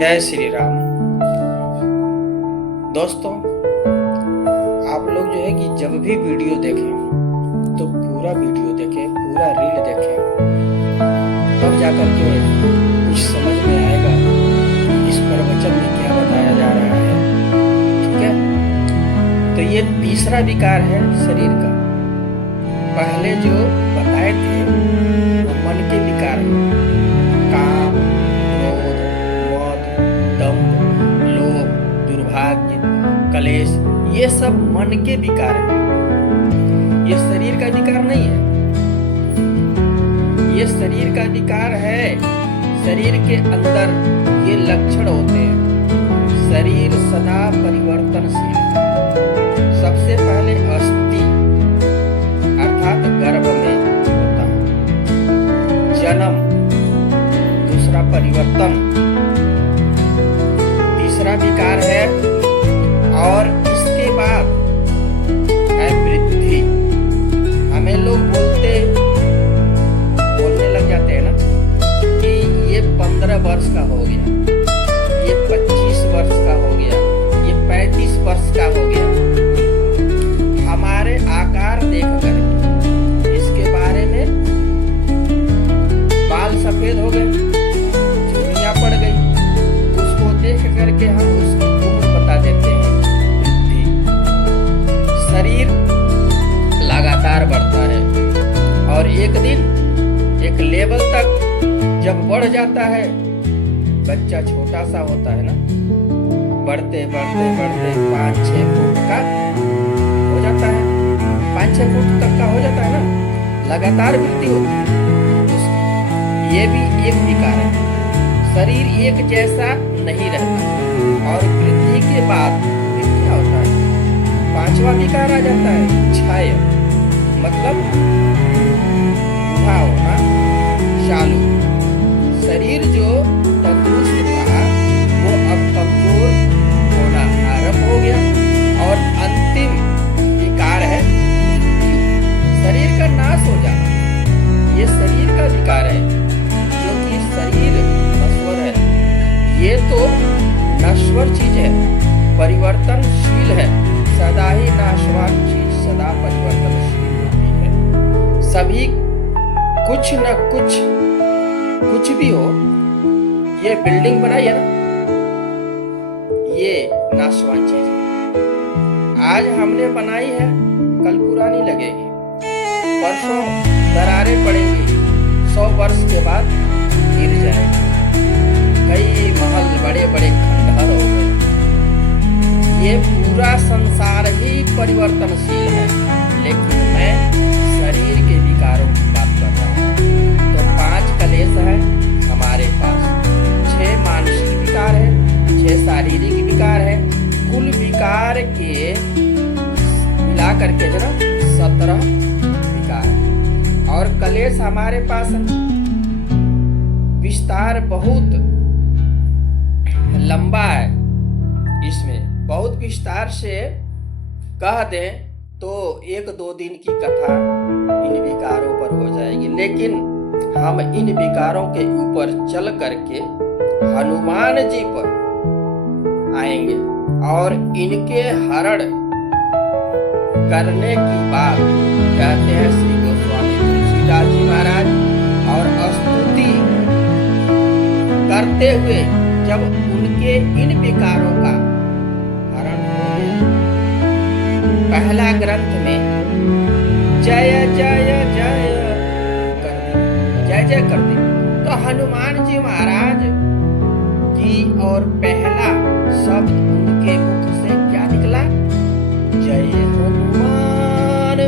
जय श्री राम। दोस्तों, आप लोग जो है कि जब भी वीडियो देखें तो पूरा वीडियो देखें, पूरा रील देखें, तब जाकर के कुछ समझ में आएगा इस प्रवचन में क्या बताया जा रहा है। ठीक है, तो ये तीसरा विकार है शरीर का। पहले जो बताए थे वो मन के विकार हैं, काम, क्रोध, मद, दंभ, लोभ, दुर्भाग्य, कलेश, ये सब मन के विकार हैं। ये शरीर का विकार नहीं है, ये शरीर का विकार है। शरीर के अंदर ये लक्षण होते हैं। शरीर सदा परिवर्तनशील है। सबसे पहले अस्थि अर्थात गर्भ में होता है जन्म, दूसरा परिवर्तन, तीसरा विकार है, और इसके बाद है वृद्धि। हमें लोग बोलने लग जाते हैं ना कि ये 15 वर्ष का हो गया, ये 25 वर्ष का हो गया, ये 35 वर्ष का हो गया। हमारे आकार देख करके इसके बारे में बाल सफेद हो गए, झुर्रियां पड़ गई, उसको देख करके हम उसकी उम्र बता देते हैं। वृद्धि, शरीर लगातार बढ़ता है और एक दिन एक लेवल तक जब बढ़ जाता है, बच्चा छोटा सा होता है ना, बढ़ते बढ़ते बढ़ते 5-6 फुट का हो जाता है, 5-6 फुट तक का हो जाता है ना, लगातार वृद्धि होती है उसकी। ये भी एक विकार है। शरीर एक जैसा नहीं रहता और वृद्धि के बाद क्या होता है, 5वां विकार आ जाता है, क्षय, मतलब बूढ़ा होना चालू। शरीर जो तंदुरुस्त था वो अब कमजोर होना आरंभ हो गया। और अंतिम विकार है मृत्यु, शरीर का नाश हो जाना। ये शरीर का विकार है, क्योंकि शरीर नश्वर है। ये तो नश्वर चीज है, परिवर्तनशील है। सदा ही नाशवान चीज सदा परिवर्तनशील होती है। सभी कुछ न कुछ भी हो, ये बिल्डिंग बनाई है ना, ये नाशवान चीज है। आज हमने बनाई है, कल पुरानी लगेगी, परसों दरारें पड़ेंगी, 100 वर्ष के बाद गिर जाएगी। कई महल बड़े बड़े खंडहर हो गए। ये पूरा संसार ही परिवर्तनशील है, लेकिन मैं शरीर के विकारों की बात कर रहा हूँ। तो 5 कलेश है हमारे पास, 6 मानसिक विकार है, 6 शारीरिक विकार है, कुल विकार के मिला करके जो ना 17 विकार है। और कलेश हमारे पास विस्तार बहुत लंबा है। इसमें बहुत विस्तार से कह दें तो 1-2 दिन की कथा इन विकारों पर हो जाएगी, लेकिन हम इन विकारों के ऊपर चल करके हनुमान जी पर आएंगे और इनके हरण करने की बात कहते हैं श्री गोस्वामी तुलसीदास जी महाराज। और स्तुति करते हुए जब उनके इन विकारों का हरण हो गया, पहला ग्रंथ में जय जय जय कर दी, जय जय कर दी। तो हनुमान जी महाराज की और पहला शब्द उनके मुख से क्या निकला, जय हनुमान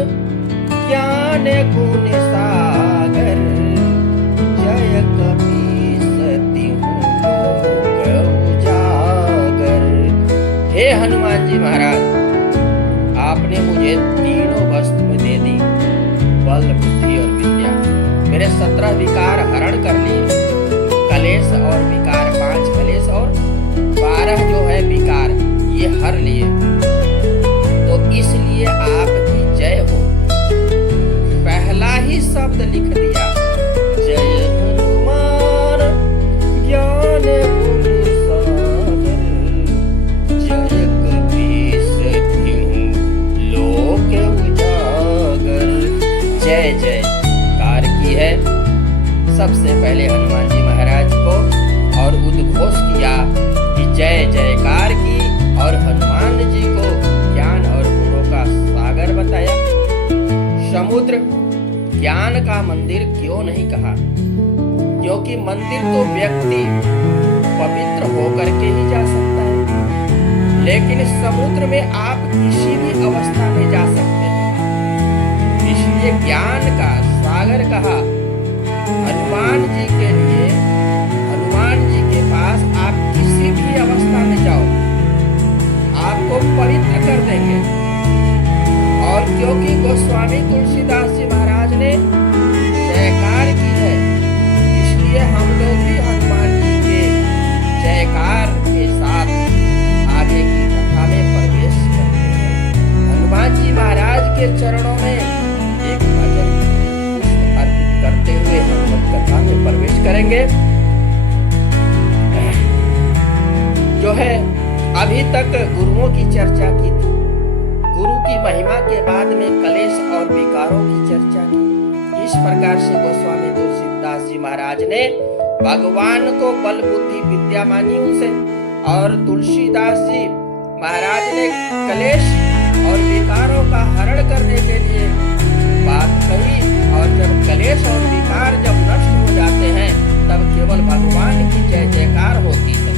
ज्ञान गुण सागर, जय कपीस तिहु लोक उजागर। हे हनुमान जी महाराज, आपने मुझे तीनों वस्तु दे दी, बल, बुद्धि और विद्या। मेरे 17 विकार हरण कर लिए, कलेश और विकार, 5 कलेश और 12 जो है विकार, ये हर लिए। तो इसलिए आपकी जय हो। पहला ही शब्द लिख दिया, जय हनुमान ज्ञान गुण सबसे पहले हनुमान जी महाराज को और उद्घोष किया कि जय जयकार की, और हनुमान जी को ज्ञान और गुणों का सागर बताया। समुद्र ज्ञान का मंदिर क्यों नहीं कहा? क्योंकि मंदिर तो व्यक्ति पवित्र होकर के ही जा सकता है, लेकिन समुद्र में आप किसी भी अवस्था में जा सकते हैं, इसलिए ज्ञान का सागर कहा। हनुमान जी के लिए, हनुमान जी के पास आप किसी भी अवस्था में जाओ, आपको पवित्र कर देंगे। और क्योंकि गोस्वामी तुलसीदास जी महाराज ने जयकार की है, इसलिए हम लोग भी हनुमान जी के जयकार के साथ आगे की कथा में प्रवेश करते हैं। हनुमान जी महाराज के चरणों में एक भजन अर्पित करते हुए हम कथा में प्रवेश करेंगे। जो है अभी तक गुरुओं की चर्चा की थी, गुरु की महिमा के बाद में कलेश और विकारों की चर्चा की। इस प्रकार से गोस्वामी तुलसीदास जी महाराज ने भगवान को बल बुद्धि विद्या मानी उनसे, और तुलसीदास जी महाराज ने कलेश और विकारों का हरण करने के लिए बात कही। और जब कलेश और विकार जब नष्ट हो जाते हैं, तब केवल भगवान की जय जयकार होती है।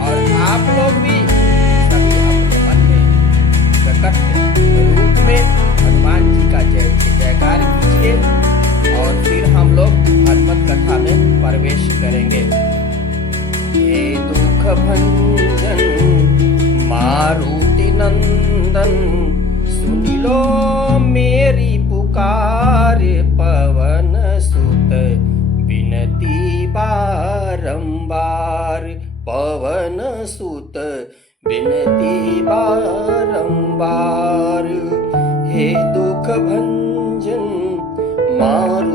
और आप लोग भी सभी अपने मन में प्रकट रूप में हनुमान जी का जय जयकार कीजिए, और फिर हम लोग हनुमत कथा में प्रवेश करेंगे। हे दुख भंजन मारुति नंदन, सुन लो मेरी पुकार, पवन सुत विनती बारंबार, पवन सुत विनती बारंबार। हे दुख भंजन मारुति